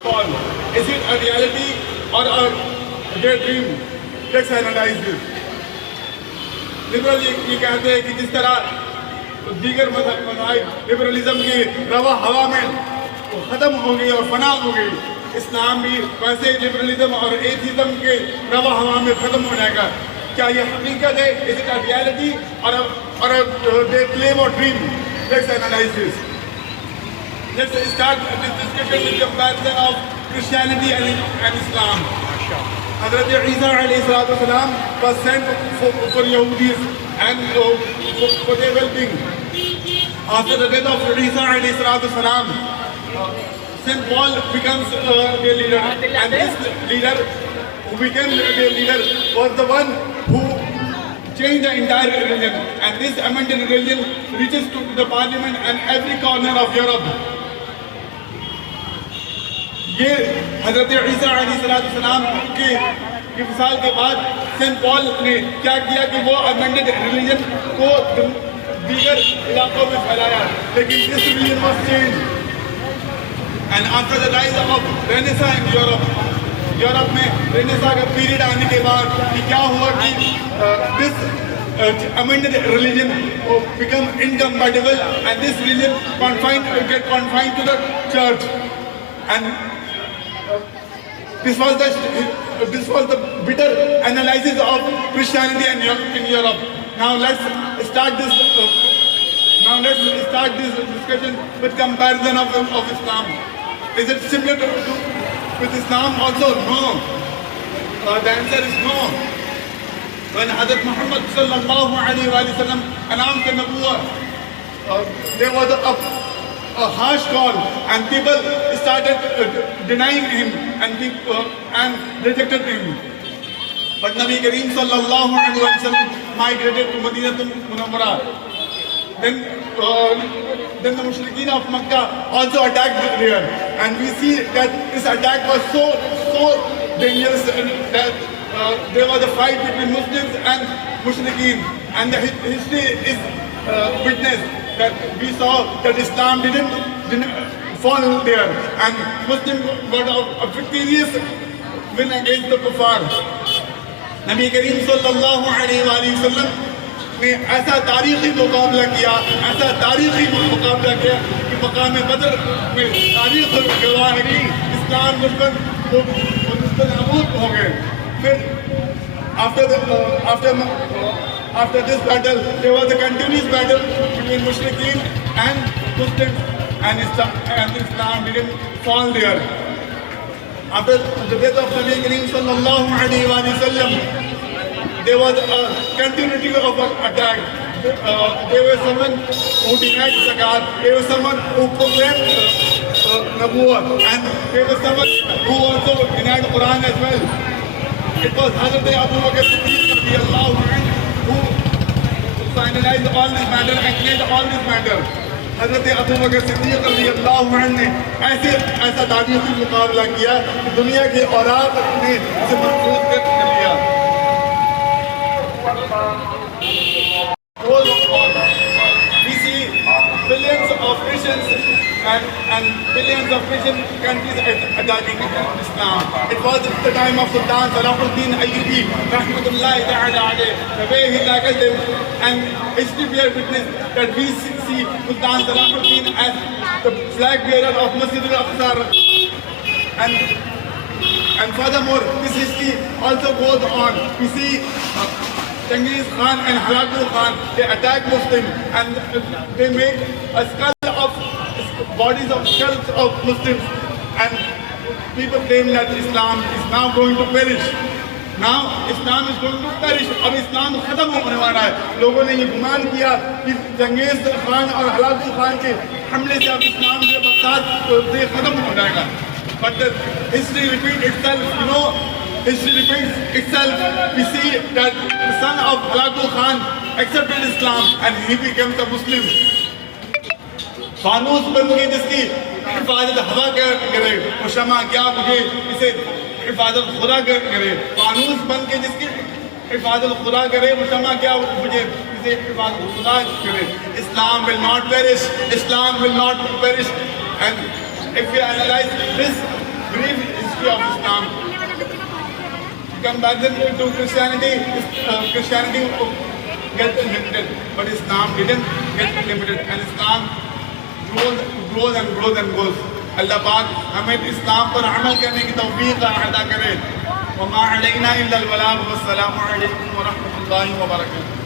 Paul, is it a reality or a daydream? Let's analyze this. Liberal ये कहते हैं कि जिस तरह दीगर मज़ाहिब लिबरलिज्म की रवा हवा में ख़त्म हो गई और फना हो गई, इस्लाम भी वैसे लिबरलिज्म और एथिज्म के रवा हवा में ख़त्म हो जाएगा। क्या ये हकीकत है? इज इट अ रियलिटी और दे क्लेम और dream? Let's analyse this. Let's start this discussion with comparison of Christianity and Islam. Hazrat Isa alayhi salatu wasalam was sent for Yahudis and for their well-being. After the death of Isa alayhi salatu wasalam, Saint Paul becomes their leader, and this leader who became their leader was the one who changed the entire religion, and this amended religion reaches to the parliament and every corner of Europe. ये हज़रत ईसा अलैहिस्सलाम के विसाल के बाद Saint Paul ने क्या किया कि वो अमेंडेड रिलीजन को दीगर इलाकों में फैलाया, लेकिन this religion was change and after the rise of renaissance in Europe में रेनेसां का पीरियड आने के बाद कि क्या हुआ कि this amended religion become incompatible and this religion get confined to the church, and this was the bitter analysis of Christianity in Europe. Now let's start this discussion with comparison of Islam. Is it similar with Islam also? No. The answer is no. When Hazrat Muhammad sallallahu alaihi wasallam announced the Nabuwwah, there was a harsh call, and people started denying him and rejected him. But Nabi Kareem sallallahu alaihi wasallam migrated to Madinatul Munawwara. Then the Mushrikeen of Makkah also attacked there, and we see that this attack was so dangerous that there was a fight between Muslims and Mushrikeen, and the history is witness that we saw that Islam didn't fall there, and Muslims got a victorious win against the kuffar. Nabi Kareem sallallahu alaihi wasallam ने ऐसा तारीखी मुकाबला किया कि मकाम बदर में तारीख गवाह है कि इस्लाम दुश्मन नाबूद हो गए. फिर after this battle there was a continuous battle between Mushrikeen and Muslims, and Islam didn't fall there. After the death of Nabi Kareem sallallahu alaihi wasallam, there was a continuity of an attack. There was someone who denied zakat, there was someone who proclaimed Nabuwwah, and there was someone who also denied Quran as well. It was Hazrat Abu Bakr Siddiq radiyallahu anhu who finalized all this matter and cleared all this matter. Hazrat Abu Bakr Siddiq radiyallahu anhu ने ऐसा तारीखी मुकाबला किया कि दुनिया के औरात ने इसे महफूज कर लिया. We see billions of Christians and billions of Christian countries attacking Islam. It was at the time of Sultan Salahuddin Ayyubi rahmatullahi ta'ala alayh, the way he tackled them, and history bears witness that we see Sultan Salahuddin as the flag bearer of Masjid al-Aqsa, and furthermore this history also goes on. We see Genghis Khan and Halakul Khan, they attacked Muslims and they made a bodies of skulls of Muslims, and people claim that Islam is now going to perish. Now Islam is going to perish. अब इस्लाम खत्म होने वाला है. लोगों ने ये गुमान किया कि जंगीज खान और हलाकुल खान के हमले से अब इस्लाम के मकसद खत्म हो जाएगा. But the history repeats itself. History repeats itself. We see that the son of Halakul Khan accepted Islam and he became a Muslim. फानूस बन के जिसकी हिफाजत हवा करे, वो शमा क्या मुझे इसे हिफाजत खुदा करे. फानूस बन के जिसकी हिफाजत खुदा करे, वो शमा क्या मुझे इसे हिफाजत खुदा करे. Islam will not perish. Islam will not perish. And if we analyze this of Islam. Conversion to Christianity, Christianity get limited, but Islam didn't get limited, and Islam grows and grows and grows. अल्लाह पाक हमें इस्लाम पर अमल करने की तौफीक अता करे। वमा अलैना इल्लल बलाग। वस्सलामु अलैकुम व रहमतुल्लाहि व बरकातुहू।